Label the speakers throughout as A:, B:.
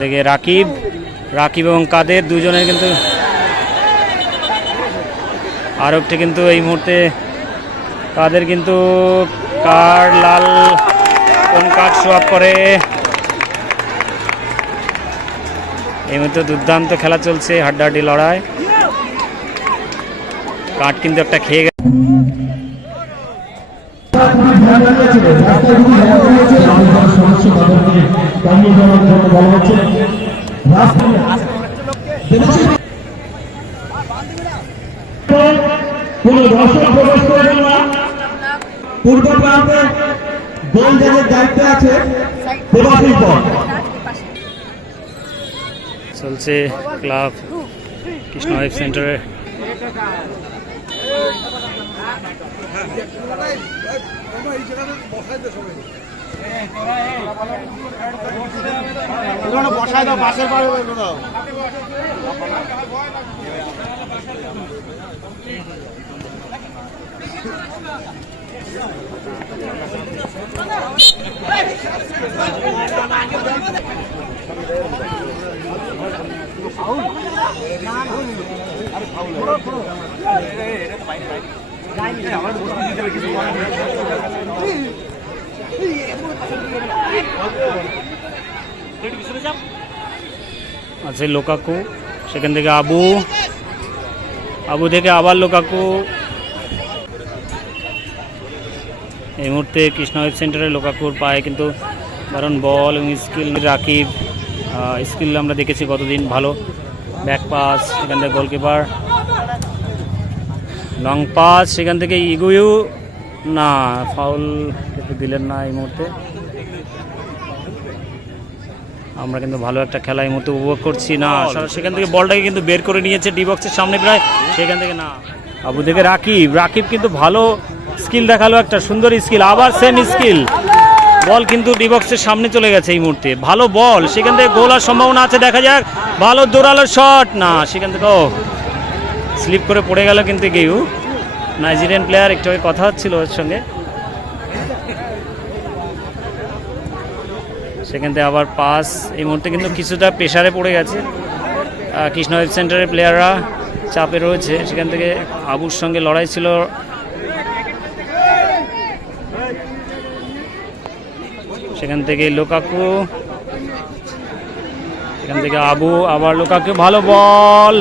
A: থেকে রাকিব রাকিব এবং কাদের দুজনের কিন্তু আরবটি কিন্তু এই মুহূর্তে কাদের কিন্তু কার্ড লাল কোন কার্ড সোয়াপ করে। এই মুহূর্তে দুর্দান্ত খেলা চলছে হাড্ডাহাড্ডি লড়াই। কার্ড কিন্তু একটা খেয়ে গেছে।
B: কোন দর্শক প্রবেশ করবেন না। পূর্ব প্রান্তে গোল দায়িত্ব আছে বল
A: চলছে ক্লাব কৃষ্ণ ওয়েব সেন্টারে
B: বসায় দাও পাশের পারে দাও
A: আছে লোকাকু, সেখান থেকে আবু। আবু থেকে আবার লোকাকু। এই মুহূর্তে কৃষ্ণ ওয়েব সেন্টারে লোকাকুর পায় কিন্তু কারণ বল এবং স্কিল রাকিব। স্কিল আমরা দেখেছি কতদিন ভালো। ব্যাক পাস, সেখান থেকে গোলকিপার লং পাস, সেখান থেকে ইগুইউ না ফাউল দিলেন না এই মুহূর্তে। আমরা কিন্তু ভালো একটা খেলা এই মুহূর্তে উপভোগ করছি। না সেখান থেকে বলটাকে কিন্তু বের করে নিয়েছে ডি বক্সের সামনে প্রায়। সেখান থেকে না। আবু থেকে রাকিব রাকিব কিন্তু ভালো স্কিল দেখাল একটা সুন্দর স্কিল আবার সেম স্কিল। বল কিন্তু ডি বক্সের সামনে চলে গেছে এই মুহূর্তে। ভালো বল সেখান থেকে গোল আর সম্ভাবনা আছে দেখা যাক। ভালো দৌড়ালো শট না সেখান থেকে ও স্লিপ করে পড়ে গেল কিন্তু গেউ নাইজেরিয়ান প্লেয়ার একটু কথা হচ্ছিল ওর সঙ্গে। সেখান থেকে আবার পাস এই মুহূর্তে কিন্তু কিছুটা প্রেশারে পড়ে গেছে। কৃষ্ণ ওয়েব সেন্টারের প্লেয়াররা চাপে রয়েছে। সেখান থেকে আবুর সঙ্গে লড়াই ছিল। সেখান থেকে লোকাকু। সেখান থেকে আবু, আবার লোকাকু। ভালো বল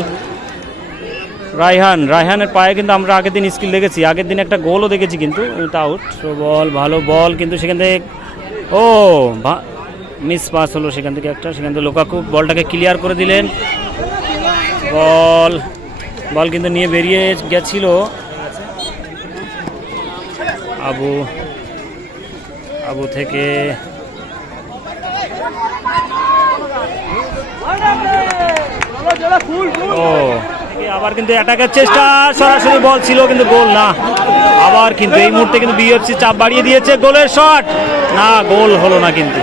A: রায়হান রায়হানের পায়ে কিন্তু আমরা আগের দিন স্কিল দেখেছি আগের দিন একটা গোলও দেখেছি কিন্তু আউট বল ভালো বল কিন্তু সেখান থেকে ও মিস পাস হলো সেখান থেকে একটা সেখান থেকে লোকাকু বলটাকে ক্লিয়ার করে দিলেন বল বল কিন্তু নিয়ে বেরিয়ে গেছিল আবু আবু থেকে ও আবার কিন্তু অ্যাটাকের চেষ্টা, সরাসরি বল ছিল কিন্তু গোল না। আবার কিন্তু এই মুহূর্তে কিন্তু বিএফসি চাপ বাড়িয়ে দিয়েছে, গোলের শট। না, গোল হলো না কিন্তু।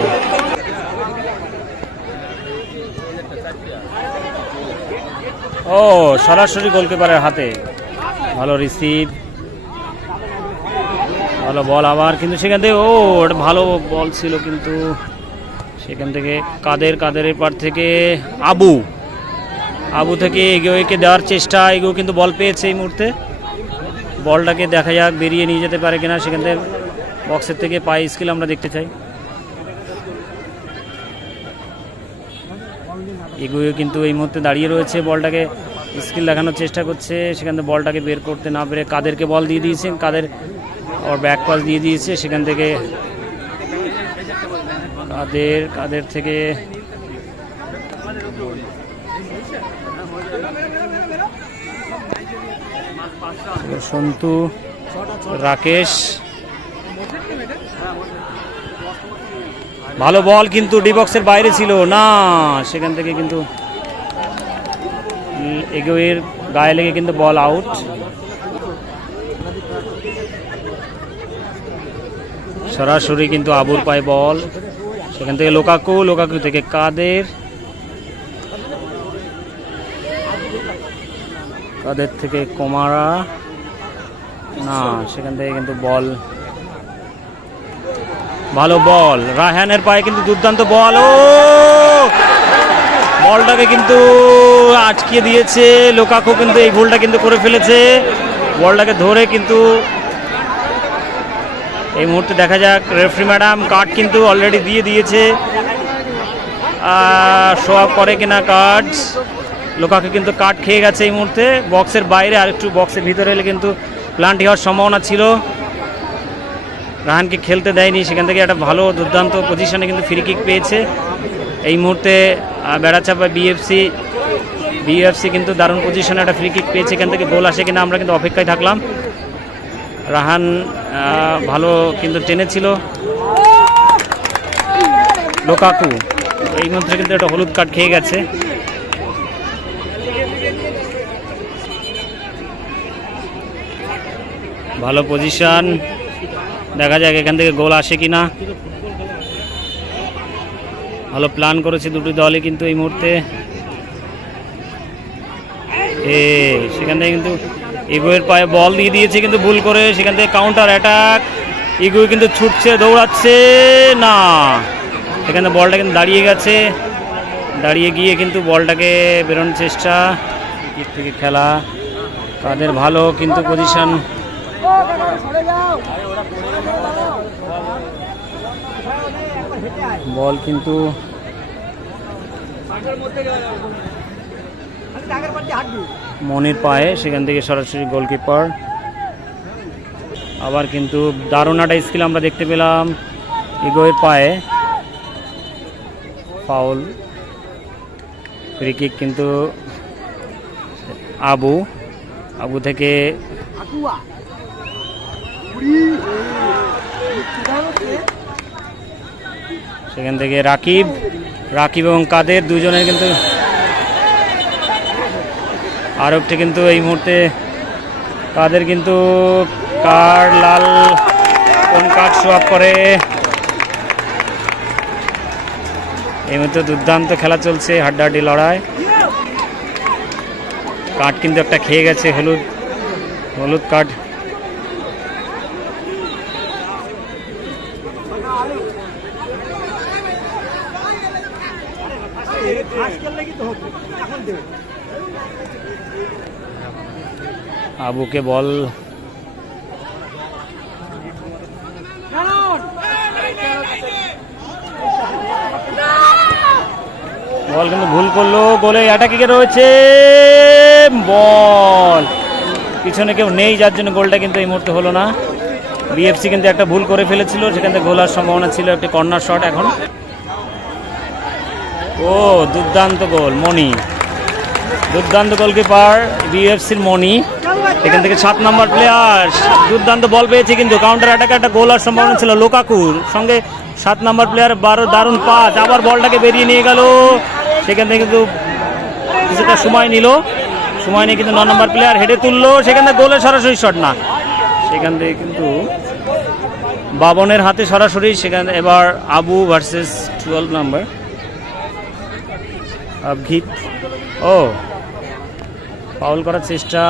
A: ও, সরাসরি গোলকিপারের হাতে। ভালো রিসিভ ভালো বল আবার কিন্তু সেখান থেকে, ও ভালো বল ছিল কিন্তু। সেখান থেকে কাদের কাদের পার থেকে? আবু। আবু থেকে এগোয়েকে দেওয়ার চেষ্টা এগো কিন্তু বল পেয়েছে এই মুহূর্তে। বলটাকে দেখা যাক বেরিয়ে নিয়ে যেতে পারে কিনা, সেখান থেকে বক্সের থেকে পায়ে স্কিল আমরা দেখতে চাই। এগুয়ে কিন্তু এই মুহূর্তে দাঁড়িয়ে রয়েছে, বলটাকে স্কিল দেখানোর চেষ্টা করছে, সেখান থেকে বলটাকে বের করতে না পেরে কাদেরকে বল দিয়ে দিয়েছেন? কাদের ওর ব্যাক পাস দিয়ে দিয়েছে, সেখান থেকে কাদের কাদের থেকে সন্তু, রাকেশ। ভালো বল কিন্তু ডি বক্সের বাইরে ছিল। না, সেখান থেকে কিন্তু এগোয়ের গায়ে লেগে কিন্তু বল আউট সরাসরি কিন্তু আবুর পায় বল। সেখান থেকে লোকাকু লোকাকু থেকে কাদের। কাদের থেকে কোমারা। না, সেখান থেকে কিন্তু বল। ভালো বল। রায়হানের পায়ে কিন্তু দুর্দান্ত বল, ও! বলটাকে কিন্তু আটকে দিয়েছে লোকাকো, কিন্তু এই ভুলটা কিন্তু করে ফেলেছে। বলটাকে ধরে কিন্তু এই মুহূর্তে দেখা যাক। রেফারি ম্যাডাম কার্ড কিন্তু অলরেডি দিয়ে দিয়েছে। শো আপ করে কিনা কার্ড। লোকাকে কিন্তু কার্ড খেয়ে গেছে এই মুহূর্তে। বক্সের বাইরে আর একটু বক্সের ভিতরে এলে কিন্তু প্লান্টি হওয়ার সম্ভাবনা ছিল। রাহানকে খেলতে দেয়নি, সেখান থেকে একটা ভালো দুর্দান্ত পজিশনে কিন্তু ফ্রি কিক পেয়েছে। এই মুহূর্তে বেড়াচাপা বিএফসি বিএফসি কিন্তু দারুণ পজিশনে একটা ফ্রি কিক পেয়েছে, এখান থেকে গোল আসে কিনা আমরা কিন্তু অপেক্ষায় থাকলাম। রাহান ভালো কিন্তু টেনেছিল। লোকাকু, এই মুহূর্তে কিন্তু একটা হলুদ কার্ড খেয়ে গেছে। ভালো পজিশন দেখা যাক এখান থেকে গোল আসে কি না ভালো প্ল্যান করেছে দুটি দলই কিন্তু এই মুহূর্তে। এ, সেখান থেকে কিন্তু ইগোয়ের পায়ে বল দিয়ে দিয়েছে, কিন্তু ভুল করে সেখান থেকে কাউন্টার অ্যাটাক ইগোয় কিন্তু ছুটছে, দৌড়াচ্ছে, না। সেখানে বলটা কিন্তু দাঁড়িয়ে গেছে। দাঁড়িয়ে গিয়ে কিন্তু বলটাকে বেরোনোর চেষ্টা। থেকে খেলা। কাদের ভালো কিন্তু পজিশন বল কিন্তু। মনির পায়ে, সেখান থেকে সরাসরি গোলকিপার। আবার কিন্তু দারুণ একটা স্কিল আমরা দেখতে পেলাম, ইগোয়ের পায়ে। ফাউল ফ্রি কিক কিন্তু আবু। আবু থেকে সেখান থেকে রাকিব রাকিব এবং কাদের দুজনের কিন্তু আরবটি কিন্তু এই মুহূর্তে কাদের কিন্তু কার্ড লাল কোন কার্ড সোয়াপ করে? এই মুহূর্তে দুর্দান্ত খেলা চলছে হাড্ডাহাড্ডি লড়াই। কার্ড কিন্তু একটা খেয়ে গেছে, হলুদ হলুদ কার্ড। আবুকে বল। বল কিন্তু ভুল করল, গোলে অ্যাটাকিংয়ে রয়েছে। বল। পিছনে কেউ নেই, যার জন্য গোলটা কিন্তু এই মুহূর্তে হলো না। বিএফসি কিন্তু একটা ভুল করে ফেলেছিল, সেখান থেকে গোলার সম্ভাবনা ছিল একটি কর্নার শট এখন। ও, দুর্দান্ত গোল, মণি। দুর্দান্ত গোলকিপার বিএফসির মণি। এখান থেকে সাত নম্বর প্লেয়ার দুর্দান্ত বল পেয়েছে কিন্তু কাউন্টার অ্যাটাকে একটা গোল আর সম্ভাবনা ছিল লোকাকুর। সঙ্গে সাত নম্বর প্লেয়ার বারো, দারুণ পাঁচ আবার বলটাকে বেরিয়ে নিয়ে গেল। সেখান থেকে কিন্তু কিছুটা সময় নিল। সময় নিয়ে কিন্তু ন নম্বর প্লেয়ার হেডে তুললো। সেখান থেকে গোলে সরাসরি শট না। সেখান থেকে কিন্তু বাবনের হাতে সরাসরি, সেখানে এবার আবু ভার্সেস টুয়েলভ নাম্বার। আবঘিত। ও পাউল করার চেষ্টা।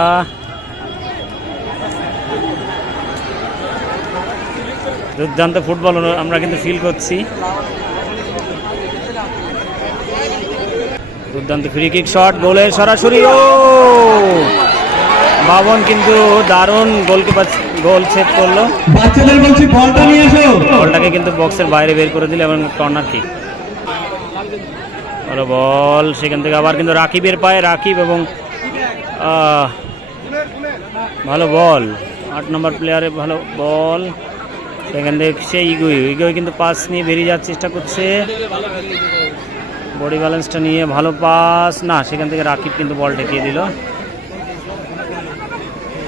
A: দুর্দান্ত ফুটবল আমরা কিন্তু ফিল করছি। দুর্দান্ত ফ্রি কিক শট গোলের সরাসরি ও! বাবন কিন্তু দারুণ গোলকিপার গোল সেভ করল।
B: বাচ্চাদের বলছি বলটা নিয়ে এসো।
A: বলটাকে কিন্তু বক্সের বাইরে বের করে দিল এবং কর্নার কিক ভালো বল সেখান থেকে আবার কিন্তু রাকিবের পায়ে রাকিব এবং ভালো বল। আট নম্বর প্লেয়ারে ভালো বল। সেখান থেকে সে ইগোই ইগোই কিন্তু পাস নিয়ে বেরিয়ে যাওয়ার চেষ্টা করছে। বডি ব্যালেন্সটা নিয়ে ভালো পাস না, সেখান থেকে রাকিব কিন্তু বল ঠেকিয়ে দিল।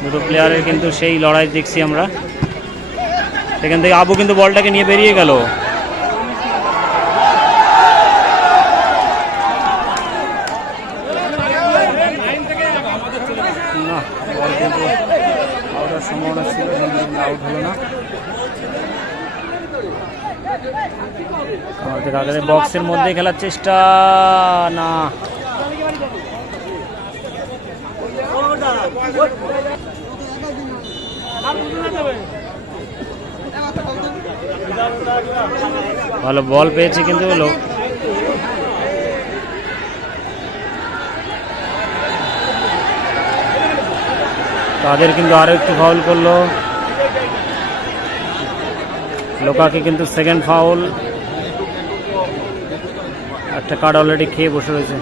A: দুটো প্লেয়ারের কিন্তু সেই লড়াই দেখছি আমরা। সেখান থেকে আবু কিন্তু বলটাকে নিয়ে বেরিয়ে গেল। কাকাদের বক্সের মধ্যে খেলার চেষ্টা। না। ভালো বল পেয়েছে কিন্তু লোক। তাদের কিন্তু আরও একটু ফাউল করল। লোকাকে কিন্তু সেকেন্ড ফাউল একটা কার্ড অলরেডি খেয়ে বসে রয়েছে।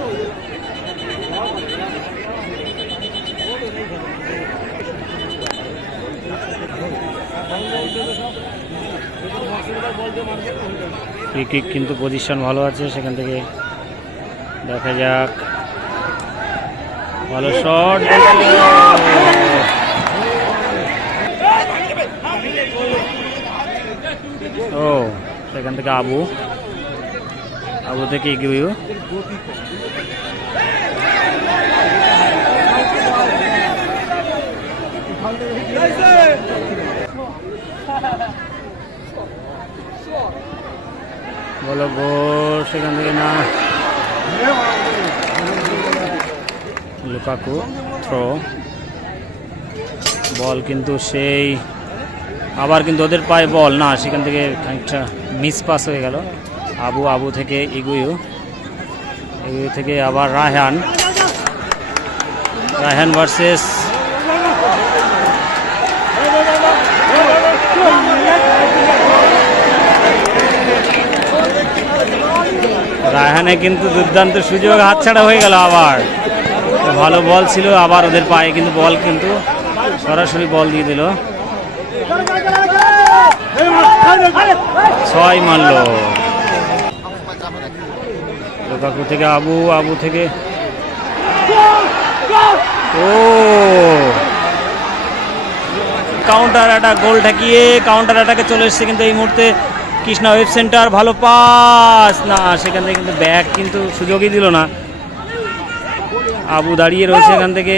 A: কিন্তু পজিশন ভালো আছে, সেখান থেকে দেখা যাক। ভালো শট ও, সেখান থেকে আবু। আবু থেকে ইগিউ বলো গোল সেখান থেকে না। Lukaku, throw. বল কিন্তু সেই। আবার কিন্তু ওদের পায়ে বল, না, সেখান থেকে খানিকটা মিস পাস হয়ে গেল। আবু আবু থেকে ইগুইউ ইগুইউ থেকে আবার রায়হান। রায়হান ভার্সেস রায়হানে কিন্তু দুর্দান্ত সুযোগ, হাতছাড়া হয়ে গেল আবার। ভালো বল ছিল, আবার ওদের পায়ে কিন্তু বল কিন্তু সরাসরি বল দিয়ে দিল। ছয় মারলো। লোকাকু থেকে আবু আবু থেকে ও। কাউন্টার অ্যাটাক গোল ঠেকিয়ে কাউন্টার অ্যাটাকে চলে এসছে কিন্তু এই মুহূর্তে কৃষ্ণা ওয়েব সেন্টার ভালো পাস না, সেখান থেকে কিন্তু ব্যাক কিন্তু সুযোগই দিল না। আবু দাঁড়িয়ে রয়েছে এখান থেকে।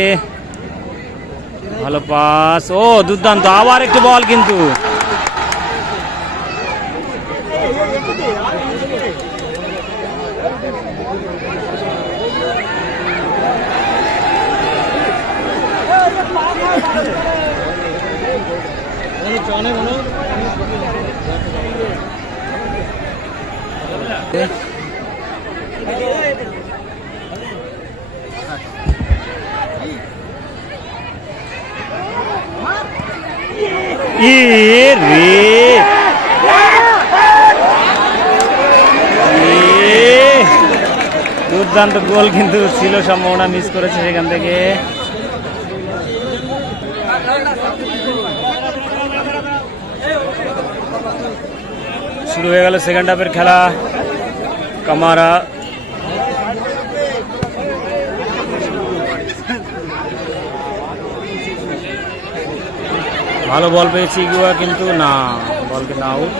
A: ভালো পাস ও, দুর্দান্ত। আবার একটু বল কিন্তু। রে দুর্দান্ত গোল কিন্তু ছিল, সম্ভাবনা মিস করেছে সেখান থেকে। শুরু হয়ে গেল সেকেন্ড হাফের খেলা। কামারা ভালো বল পেয়েছি ইগুয়া, কিন্তু না বল কিন্তু আউট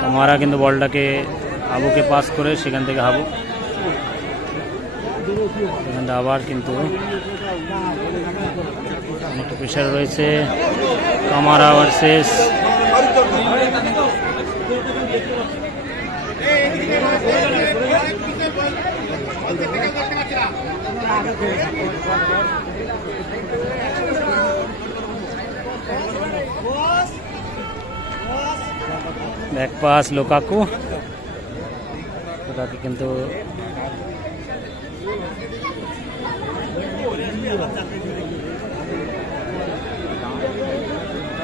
A: কামারা কিন্তু বলটাকে হাবুকে পাস করে সেখান থেকে হাবু। সেখান থেকে আবার কিন্তু অনেকটা প্রেশার রয়েছে। Kamara versus back pass Lukaku. Lukaku কিন্তু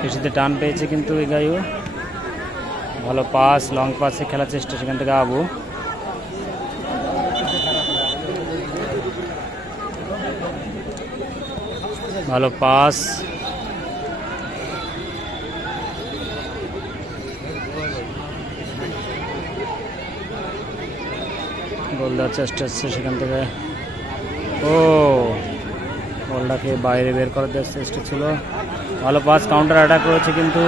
A: কিছুতে টান পেয়েছে কিন্তু এগাইও ভালো পাস লং পাসে খেলার চেষ্টা সেখান থেকে আবু। ভালো পাস। গোল দেওয়ার চেষ্টা হচ্ছে সেখান থেকে। ও, বলটাকে বাইরে বের করার দেওয়ার চেষ্টা ছিল। ভালো পাস কাউন্টার অ্যাটাক রয়েছে কিন্তু।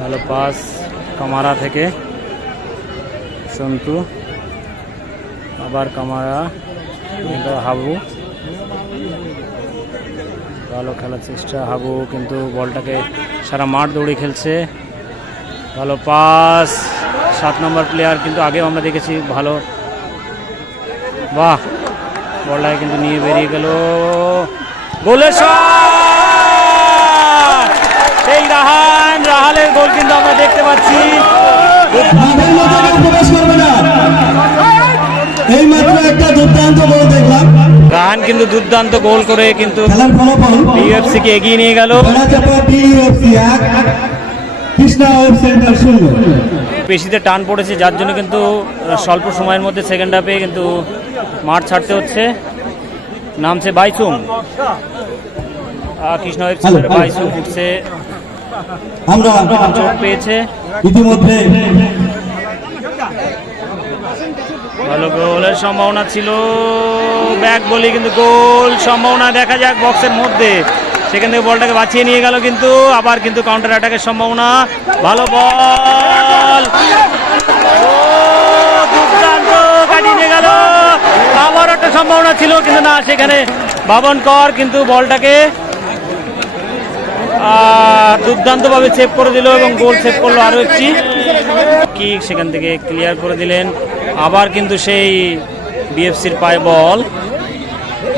A: ভালো পাস। কামারা থেকে। সন্তু, আবার কামারা হাবু। ভালো খেলার চেষ্টা, হাবু কিন্তু বলটাকে সারা মাঠ দৌড়ে খেলছে। ভালো পাস, সাত নম্বর প্লেয়ার কিন্তু আগেও আমরা দেখেছি ভালো। বাহ, বলটাকে কিন্তু নিয়ে বেরিয়ে গেল। গোলের! সেই রাহান রাহালের গোল কিন্তু আমরা দেখতে পাচ্ছি।
B: মাঠের মধ্যে কেউ প্রবেশ করবে না। এই মাত্র একটা দুর্দান্ত গোল দেখলাম।
A: গান কিন্তু দুর্দান্ত গোল করে কিন্তু
B: খেলার
A: কে এগিয়ে নিয়ে গেল। পেশিতে টান পড়েছে যার জন্য কিন্তু স্বল্প সময়ের মধ্যে সেকেন্ড হাফে কিন্তু মাঠ ছাড়তে হচ্ছে। নামছে বাইচুং। আহ, কৃষ্ণ ওয়েব সেন্টারে
B: হ্যালো,
A: উঠছে।
B: আমরা
A: চোট পেয়েছে।
B: ইতিমধ্যে
A: ভালো গোলের সম্ভাবনা ছিল। ব্যাক বলি কিন্তু গোল সম্ভাবনা দেখা যাক বক্সের মধ্যে। সেখান থেকে বলটাকে বাঁচিয়ে নিয়ে গেল কিন্তু আবার কিন্তু কাউন্টার অ্যাটাকের সম্ভাবনা। ভালো বল। দুর্দান্ত কাটিয়ে গেল। আবার একটা সম্ভাবনা ছিল কিন্তু না সেখানে বাবন কর কিন্তু বলটাকে দুর্দান্তভাবে সেভ করে দিল এবং গোল সেভ করল আরও একটি। কি সেখান থেকে ক্লিয়ার করে দিলেন। আবার কিন্তু সেই বিএফসির পায়ে বল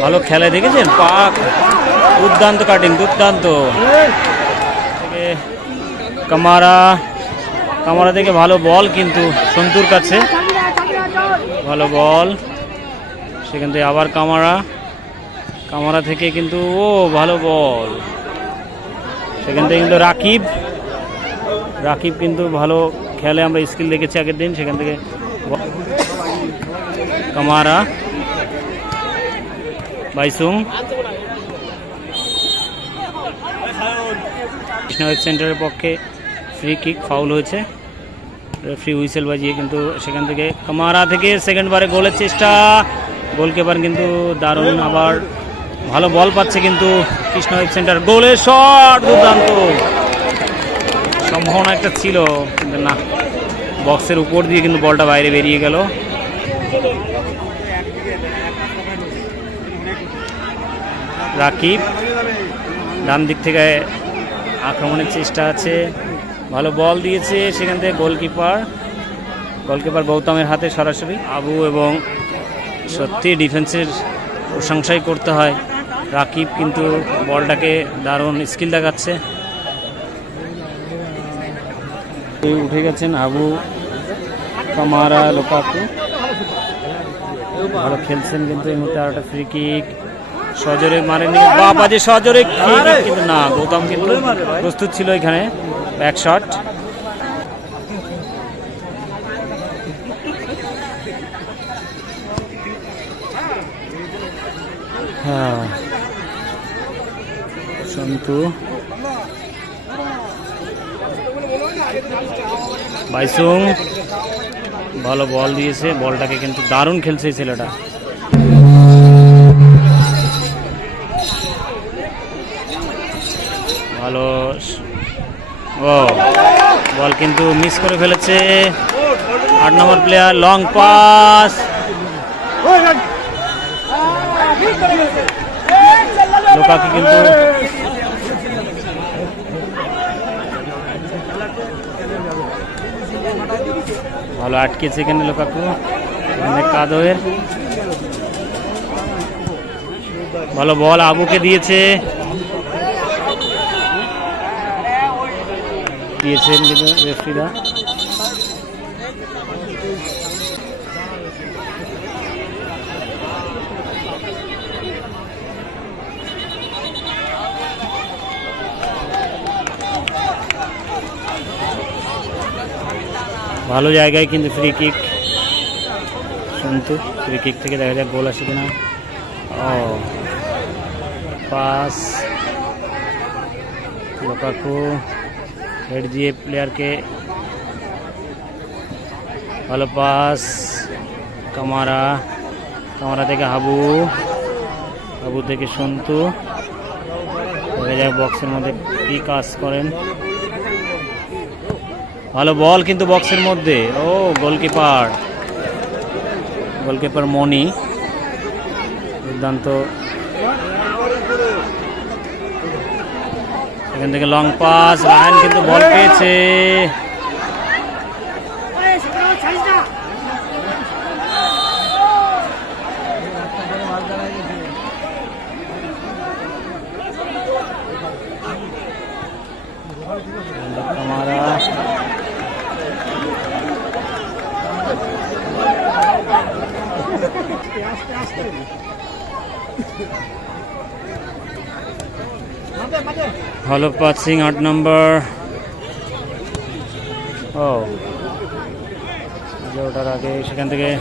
A: ভালো খেলে দেখেছেন? পাক। দুর্দান্ত কাটিং দুর্দান্ত। কামারা কামারা থেকে ভালো বল কিন্তু সন্তুর কাছে। ভালো বল সেখান থেকে আবার কামারা। কামারা থেকে কিন্তু, ও, ভালো বল সেখান থেকে কিন্তু রাকিব রাকিব কিন্তু ভালো খেলে, আমরা স্কিল দেখেছি আগের দিন, সেখান থেকে কামারা, বাইসুং। কৃষ্ণ ওয়েব সেন্টারের পক্ষে ফ্রি কিক ফাউল হয়েছে। ফ্রি হুইসেল বাজিয়ে কিন্তু সেখান থেকে কামারা থেকে সেকেন্ড বারে গোলের চেষ্টা। গোলকিপার কিন্তু দারুণ আবার ভালো বল পাচ্ছে কিন্তু কৃষ্ণ ওয়েব সেন্টার। গোলের শট, দুর্দান্ত। সম্ভাবনা একটা ছিল, কিন্তু না। বক্সের উপর দিয়ে কিন্তু বলটা বাইরে বেরিয়ে গেল। রাকিব ডান দিক থেকে আক্রমণের চেষ্টা আছে। ভালো বল দিয়েছে সেখান থেকে গোলকিপার। গোলকিপার গৌতমের হাতে সরাসরি। আবু এবং সত্যি ডিফেন্সের প্রশংসাই করতে হয়। রাকিব কিন্তু বলটাকে দারুণ স্কিল দেখাচ্ছে। উঠে গেছেন আবু কামারা লোকাকু। ভালো খেলছেন কিন্তু এই মুহূর্তে আর একটা ফ্রি কিক সজরে মারেনি। বাবা যে সজরে কিন্তু না গৌতম কিন্তু প্রস্তুত ছিল এখানে। ব্যাক শট হ্যাঁ। সন্তু বাইসুং ভালো বল দিয়েছে বলটাকে কিন্তু দারুণ খেলছে এই ছেলেটা। ভালো ও বল কিন্তু মিস করে ফেলেছে। আট নম্বর প্লেয়ার লং পাস লোকাকে কিন্তু ভালো আটকেছে এখানে লোকাকু। অনেক কাদোয়ের। ভালো বল আবুকে দিয়েছে। দিয়েছেন কিন্তু রেফরিরা। ভালো জায়গায় কিন্তু free kick Santu free kick থেকে দেখা যাক গোল আসে কিনা। ও পাস লোকাকু হেড দিয়ে প্লেয়ারকে ভালো পাস কামারা কামারা থেকে হাবু হাবু থেকে সন্তু। দেখা যাক বক্সের মধ্যে কি কাজ করেন। ভালো বল কিন্তু বক্সের মধ্যে। ও, গোলকিপার। গোলকিপার মনি। দুর্দান্ত। এখান থেকে লং পাস, রায়ন কিন্তু বল পেয়েছে। ভালো পাসিং আট নম্বর। ও। ওটার আগে সেখান থেকে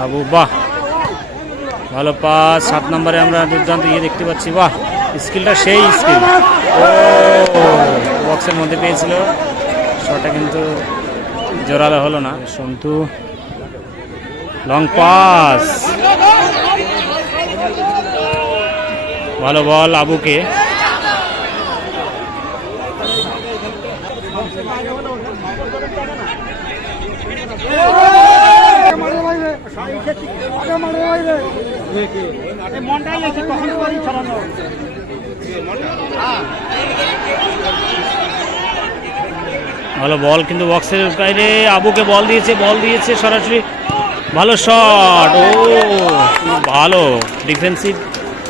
A: আবু, বাহ। ভালো পাস, সাত নম্বরে আমরা দুর্দান্ত ইয়ে দেখতে পাচ্ছি, বাহ। স্কিলটা সেই স্কিল। ও বক্সের মধ্যে পেয়েছিল। শটটা কিন্তু জোরালো হলো না। সন্তু লং পাস ভালো বল আবুকে। ভালো বল কিন্তু বক্সের বাইরে আবুকে বল দিয়েছে বল দিয়েছে সরাসরি। ভালো শট, ও, ভালো। ডিফেন্সিভ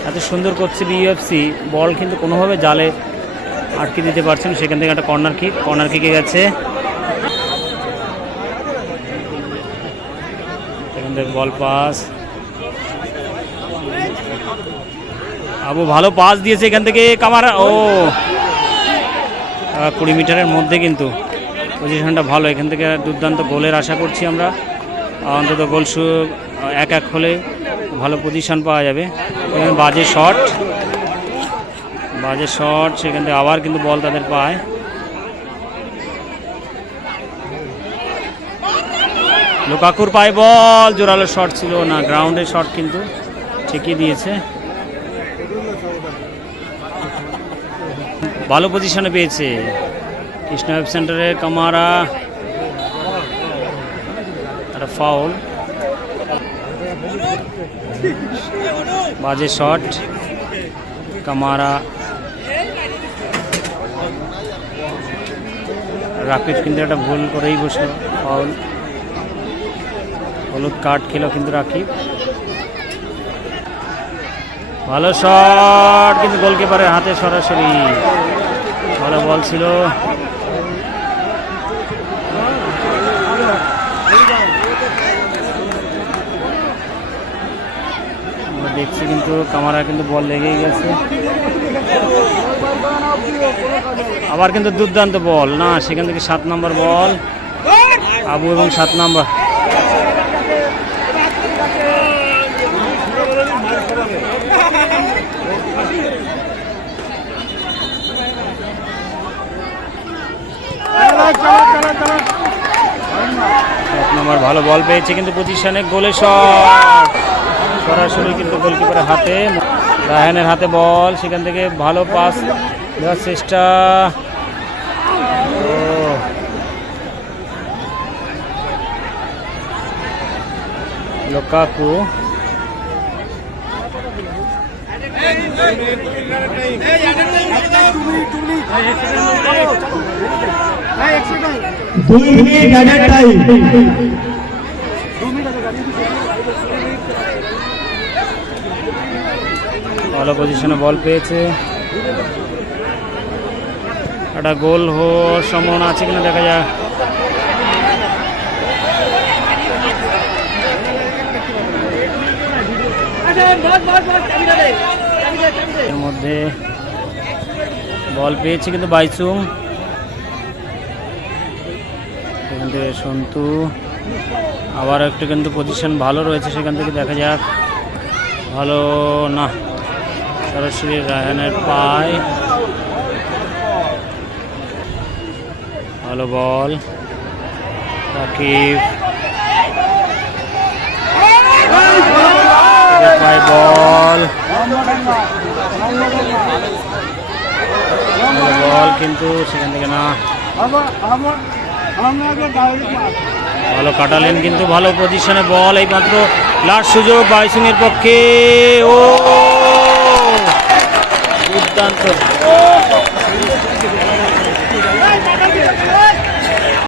A: এত সুন্দর করছে বিএফসি বল কিন্তু কোনোভাবে জালে আটকে দিতে পারছেন সেখান থেকে একটা কর্নার কিক, কর্নার কিকে গেছে। সেখান থেকে বল পাস। আবু ভালো পাস দিয়েছে এখান থেকে কামারা। ও। কুড়ি মিটারের মধ্যে কিন্তু পজিশনটা ভালো। এখান থেকে দুর্দান্ত গোলের আশা করছি আমরা। অন্তত গোল এক এক হলে ভালো পজিশন পাওয়া যাবে। এখানে বাজে শট বাজে শট সেখান থেকে আবার কিন্তু বল তাদের পায়। লোকাকুর পায় বল জোরালো শট ছিল না গ্রাউন্ডের শট কিন্তু ঠিকই দিয়েছে। ভালো পজিশনে পেয়েছে। কৃষ্ণ সেন্টারে কামারা। একটা ফাউল বাজে শট, কামারা রাকিব কিন্তু একটা ভুল করেই বসল ফাউল হলুদ কার্ড খেলো কিন্তু রাকিব। ভালো শট, কিন্তু গোলকিপারের হাতে সরাসরি। ভালো বল ছিল। দেখছি, কিন্তু কামারা কিন্তু বল লেগেই গেছে। আবার কিন্তু দুর্দান্ত বল না, সেখান থেকে সাত নম্বর বল আবু এবং সাত নম্বর সাত নম্বর ভালো বল পেয়েছে কিন্তু পজিশনে গোলে শট। সরাসরি কিন্তু গোলকিপারের হাতে। রায়হানের হাতে বল, সেখান থেকে ভালো পাস দেওয়ার চেষ্টা। লোকাকু।
B: দুই মিনিট টাইম
A: ভালো পজিশনে বল পেয়েছে। একটা গোল হওয়ার সম্ভাবনা আছে কিনা দেখা যাক। এর মধ্যে বল পেয়েছে কিন্তু বাইচুং সেখান থেকে সন্তু। আবার একটু কিন্তু পজিশন ভালো রয়েছে, সেখান থেকে দেখা যাক। ভালো না। সরাসরি রায়হানের পায়। ভালো বল। বল। বল কিন্তু সেখান থেকে না। ভালো কাটালেন কিন্তু ভালো পজিশনে বল। এই মাত্র লাস্ট সুযোগ বাইসিং এর পক্ষে। ও! দুর্দান্ত